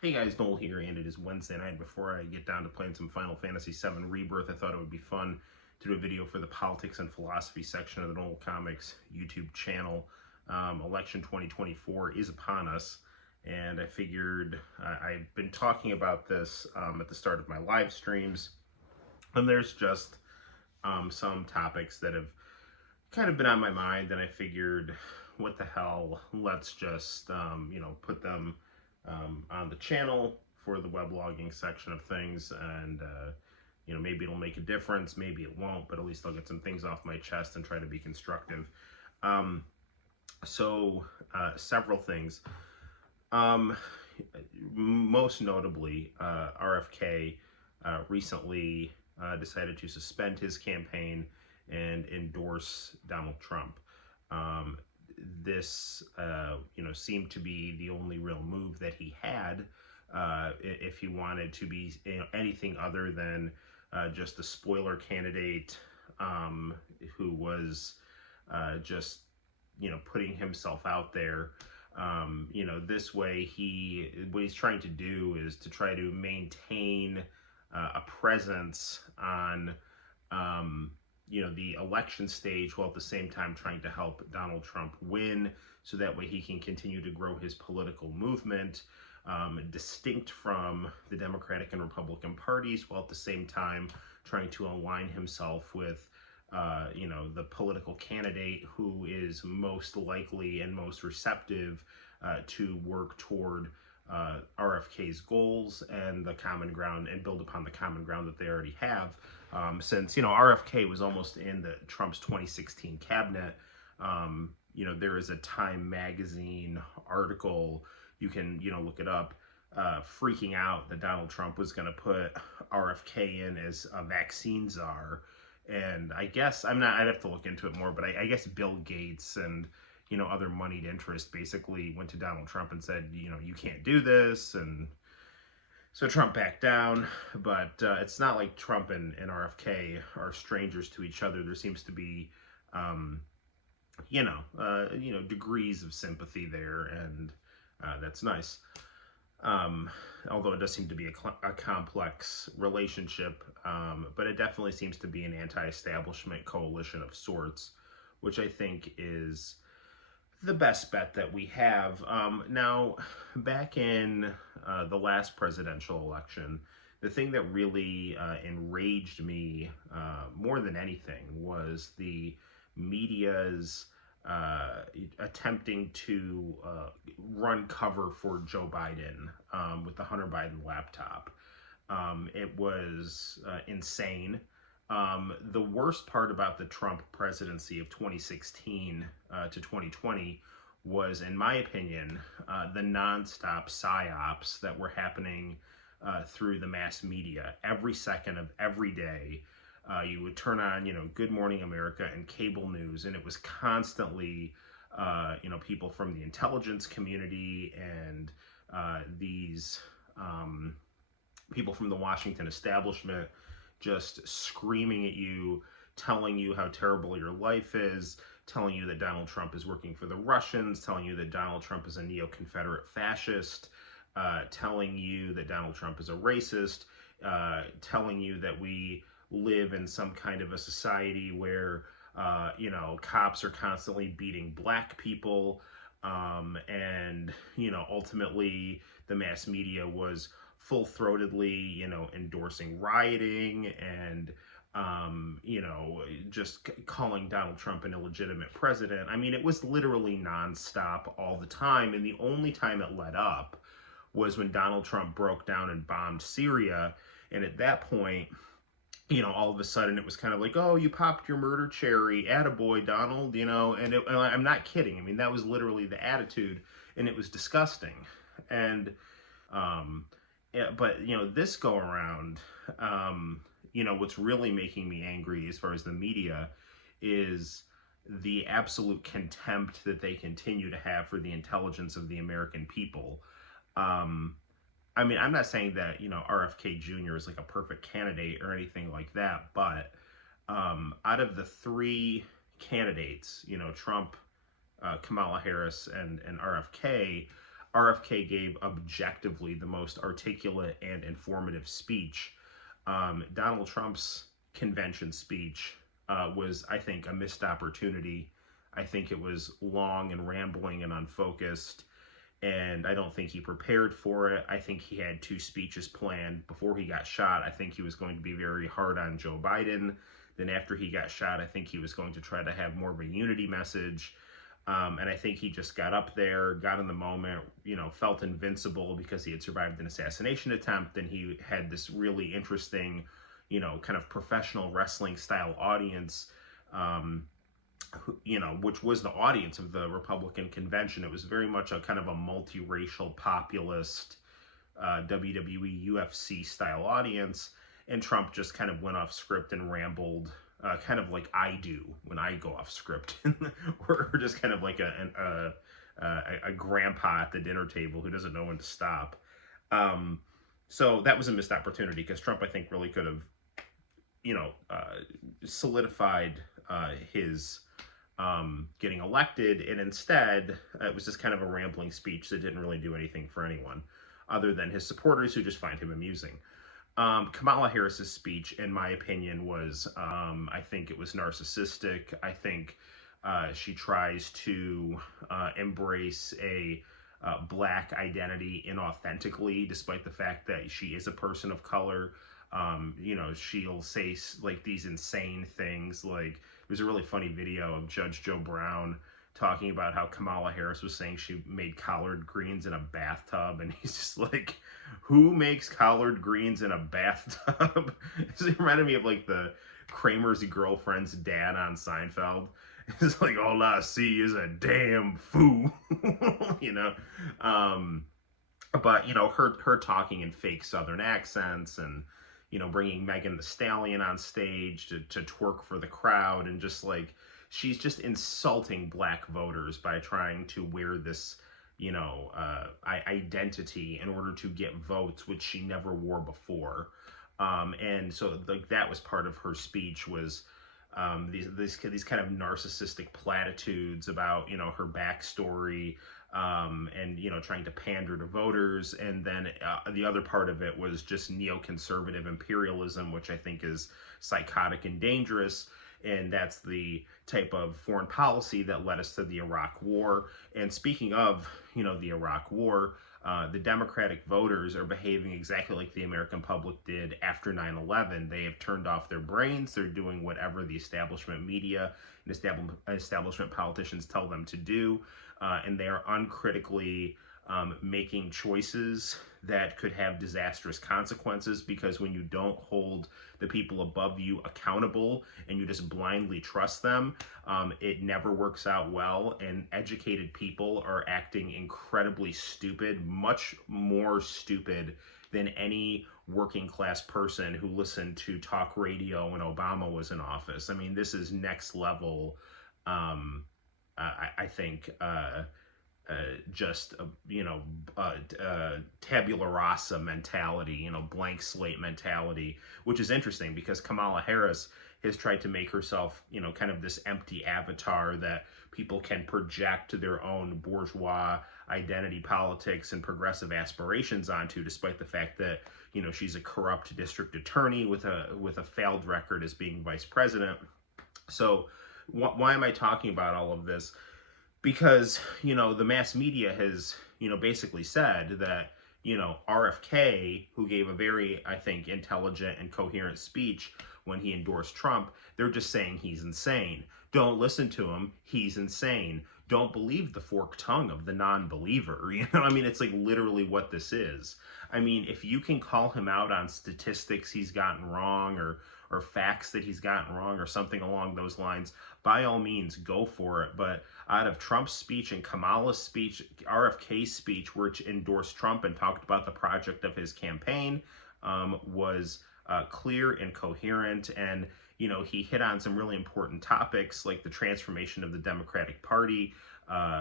Hey guys, Noel here, and it is Wednesday night. Before I get down to playing some Final Fantasy VII Rebirth, I thought it would be fun to do a video for the politics and philosophy section of the Noel Comics YouTube channel. Election 2024 is upon us, and I figured I've been talking about this at the start of my live streams, and there's just some topics that have kind of been on my mind, and I figured, what the hell, let's just, put them on the channel for the weblogging section of things, and maybe it'll make a difference, maybe it won't, but at least I'll get some things off my chest and try to be constructive. Several things. Most notably, RFK recently decided to suspend his campaign and endorse Donald Trump. This seemed to be the only real move that he had if he wanted to be anything other than just a spoiler candidate who was just putting himself out there. This way what he's trying to do is to try to maintain a presence on the election stage, while at the same time trying to help Donald Trump win, so that way he can continue to grow his political movement, distinct from the Democratic and Republican parties, while at the same time trying to align himself with the political candidate who is most likely and most receptive to work toward RFK's goals and the common ground, and build upon the common ground that they already have. Since RFK was almost in the Trump's 2016 cabinet. There is a Time magazine article, you can look it up, freaking out that Donald Trump was going to put RFK in as a vaccine czar. And I guess I'd have to look into it more, but I guess Bill Gates and other moneyed interests basically went to Donald Trump and said, you can't do this, and so Trump backed down. But it's not like Trump and RFK are strangers to each other. There seems to be degrees of sympathy there, and that's nice. Although it does seem to be a complex relationship, but it definitely seems to be an anti-establishment coalition of sorts, which I think is the best bet that we have. Now, back in the last presidential election, the thing that really enraged me more than anything was the media's attempting to run cover for Joe Biden with the Hunter Biden laptop. It was insane. The worst part about the Trump presidency of 2016 to 2020 was, in my opinion, the nonstop psyops that were happening through the mass media. Every second of every day, you would turn on, Good Morning America and cable news, and it was constantly, people from the intelligence community and these people from the Washington establishment just screaming at you, telling you how terrible your life is, telling you that Donald Trump is working for the Russians, telling you that Donald Trump is a neo-Confederate fascist, telling you that Donald Trump is a racist, telling you that we live in some kind of a society where, cops are constantly beating black people, and, ultimately the mass media was full-throatedly, endorsing rioting and, just calling Donald Trump an illegitimate president. I mean, it was literally nonstop all the time, and the only time it let up was when Donald Trump broke down and bombed Syria, and at that point, all of a sudden it was kind of like, oh, you popped your murder cherry, attaboy, Donald, and I'm not kidding. I mean, that was literally the attitude, and it was disgusting. And, but, this go around, what's really making me angry as far as the media is the absolute contempt that they continue to have for the intelligence of the American people. I mean, I'm not saying that, RFK Jr. is like a perfect candidate or anything like that, but out of the three candidates, Trump, Kamala Harris, and RFK, RFK gave objectively the most articulate and informative speech. Donald Trump's convention speech was, I think, a missed opportunity. I think it was long and rambling and unfocused, and I don't think he prepared for it. I think he had two speeches planned before he got shot. I think he was going to be very hard on Joe Biden. Then after he got shot, I think he was going to try to have more of a unity message. And I think he just got up there, got in the moment, felt invincible because he had survived an assassination attempt, and he had this really interesting, kind of professional wrestling style audience, which was the audience of the Republican convention. It was very much a kind of a multiracial, populist, WWE, UFC style audience, and Trump just kind of went off script and rambled, kind of like I do when I go off script, or just kind of like a grandpa at the dinner table who doesn't know when to stop. So that was a missed opportunity because Trump, I think, really could have, solidified his getting elected, and instead it was just kind of a rambling speech that didn't really do anything for anyone other than his supporters who just find him amusing. Kamala Harris's speech, in my opinion, was, I think it was narcissistic. I think she tries to embrace a black identity inauthentically, despite the fact that she is a person of color. She'll say like these insane things. Like, there's a really funny video of Judge Joe Brown talking about how Kamala Harris was saying she made collard greens in a bathtub, and he's just like, who makes collard greens in a bathtub? It reminded me of like the Kramer's girlfriend's dad on Seinfeld. It's like, all I see is a damn fool. But her talking in fake Southern accents, and bringing Megan Thee Stallion on stage to twerk for the crowd, and just like, she's just insulting black voters by trying to wear this, identity in order to get votes, which she never wore before. And so like that was part of her speech, was these kind of narcissistic platitudes about, her backstory, and trying to pander to voters. And then the other part of it was just neoconservative imperialism, which I think is psychotic and dangerous. And that's the type of foreign policy that led us to the Iraq War. And speaking of, the Iraq War, the Democratic voters are behaving exactly like the American public did after 9/11. They have turned off their brains. They're doing whatever the establishment media and establishment politicians tell them to do. And they are uncritically making choices that could have disastrous consequences, because when you don't hold the people above you accountable and you just blindly trust them, it never works out well. And educated people are acting incredibly stupid, much more stupid than any working class person who listened to talk radio when Obama was in office. I mean, this is next level, I think, tabula rasa mentality, blank slate mentality, which is interesting because Kamala Harris has tried to make herself, kind of this empty avatar that people can project their own bourgeois identity politics and progressive aspirations onto, despite the fact that, she's a corrupt district attorney with a failed record as being vice president. So why am I talking about all of this? Because, the mass media has, basically said that, RFK, who gave a very, I think, intelligent and coherent speech when he endorsed Trump, they're just saying he's insane. Don't listen to him. He's insane. Don't believe the forked tongue of the non-believer. It's like literally what this is. I mean, if you can call him out on statistics he's gotten wrong, or facts that he's gotten wrong, or something along those lines, by all means, go for it. But out of Trump's speech and Kamala's speech, RFK's speech, which endorsed Trump and talked about the project of his campaign, was clear and coherent. And, he hit on some really important topics, like the transformation of the Democratic Party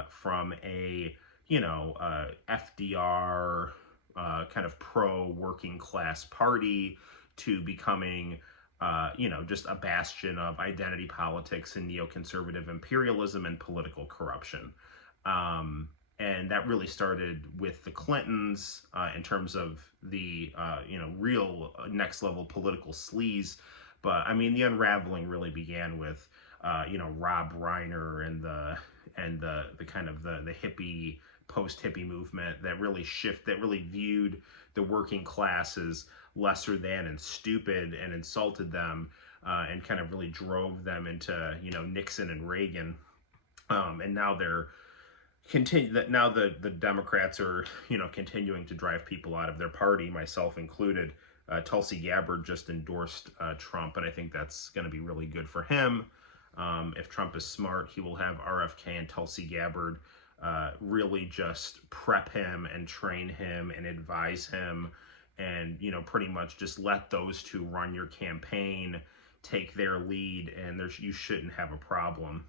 from a, FDR kind of pro-working class party to becoming just a bastion of identity politics and neoconservative imperialism and political corruption. And that really started with the Clintons in terms of the real next level political sleaze. But I mean, the unraveling really began with Rob Reiner and the kind of the hippie post hippie movement that really viewed the working class as lesser than and stupid and insulted them, and kind of really drove them into Nixon and Reagan. And now the Democrats are continuing to drive people out of their party, myself included. Tulsi Gabbard just endorsed Trump, and I think that's going to be really good for him. If Trump is smart, he will have RFK and Tulsi Gabbard really just prep him and train him and advise him, and pretty much just let those two run your campaign, take their lead, and you shouldn't have a problem.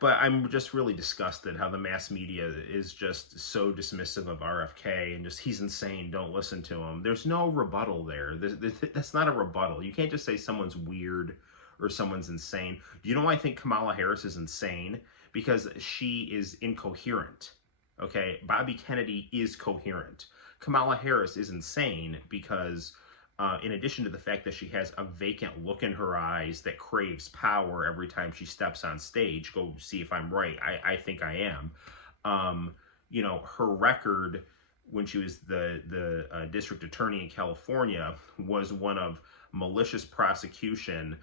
But I'm just really disgusted how the mass media is just so dismissive of RFK and just, he's insane, don't listen to him. There's no rebuttal there. That's not a rebuttal. You can't just say someone's weird or someone's insane. You know why I think Kamala Harris is insane? Because she is incoherent, okay? Bobby Kennedy is coherent. Kamala Harris is insane because in addition to the fact that she has a vacant look in her eyes that craves power every time she steps on stage, go see if I'm right, I think I am. Her record when she was the district attorney in California was one of malicious prosecution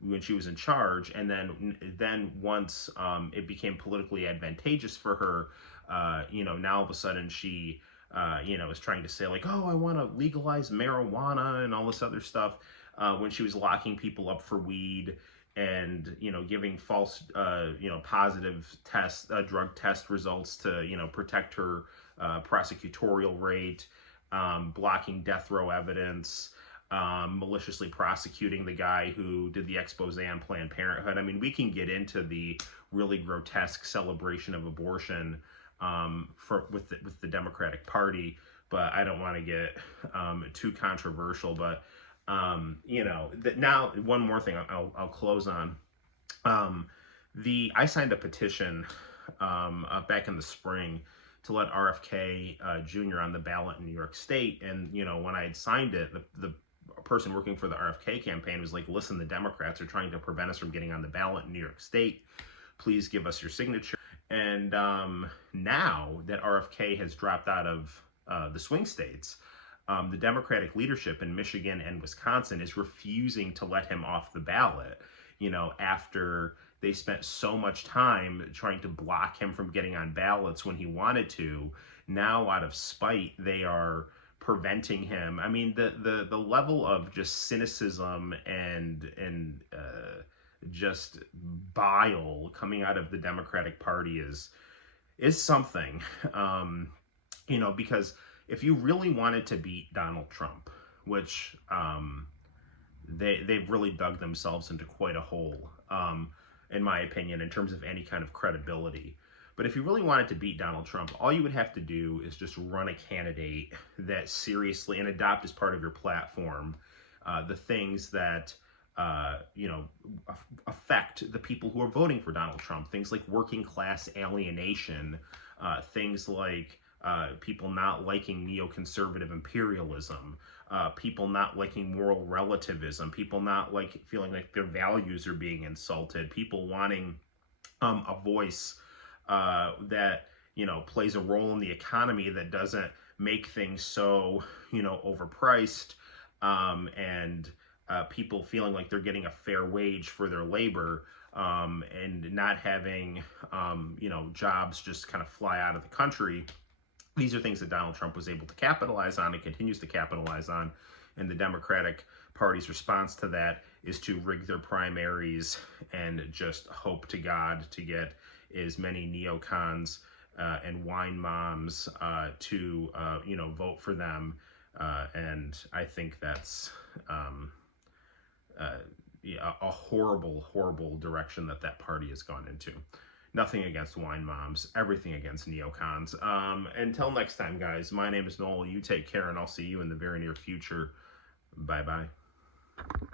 when she was in charge, and then once it became politically advantageous for her, now all of a sudden she is trying to say like, oh, I want to legalize marijuana and all this other stuff, when she was locking people up for weed and, giving false, positive drug test results to, protect her prosecutorial rate, blocking death row evidence, maliciously prosecuting the guy who did the expose on Planned Parenthood. I mean, we can get into the really grotesque celebration of abortion with the Democratic Party, but I don't want to get too controversial. But now one more thing I'll close on. I signed a petition back in the spring to let RFK Jr. on the ballot in New York State, and when I had signed it, the person working for the RFK campaign was like, listen, the Democrats are trying to prevent us from getting on the ballot in New York State. Please give us your signature. And now that RFK has dropped out of the swing states, the Democratic leadership in Michigan and Wisconsin is refusing to let him off the ballot, after they spent so much time trying to block him from getting on ballots when he wanted to. Now, out of spite, they are preventing him. I mean, the level of just cynicism and just bile coming out of the Democratic Party is something, because if you really wanted to beat Donald Trump, which they've really dug themselves into quite a hole, in my opinion, in terms of any kind of credibility. But if you really wanted to beat Donald Trump, all you would have to do is just run a candidate that seriously, and adopt as part of your platform the things that affect the people who are voting for Donald Trump. Things like working class alienation, things like people not liking neoconservative imperialism, people not liking moral relativism, people not feeling like their values are being insulted, people wanting a voice that plays a role in the economy that doesn't make things so overpriced, and people feeling like they're getting a fair wage for their labor, and not having jobs just kind of fly out of the country. These are things that Donald Trump was able to capitalize on and continues to capitalize on. And the Democratic Party's response to that is to rig their primaries and just hope to God to get as many neocons and wine moms to vote for them. And I think that's a horrible, horrible direction that party has gone into. Nothing against wine moms, everything against neocons. Until next time, guys, my name is Noel. You take care, and I'll see you in the very near future. Bye-bye.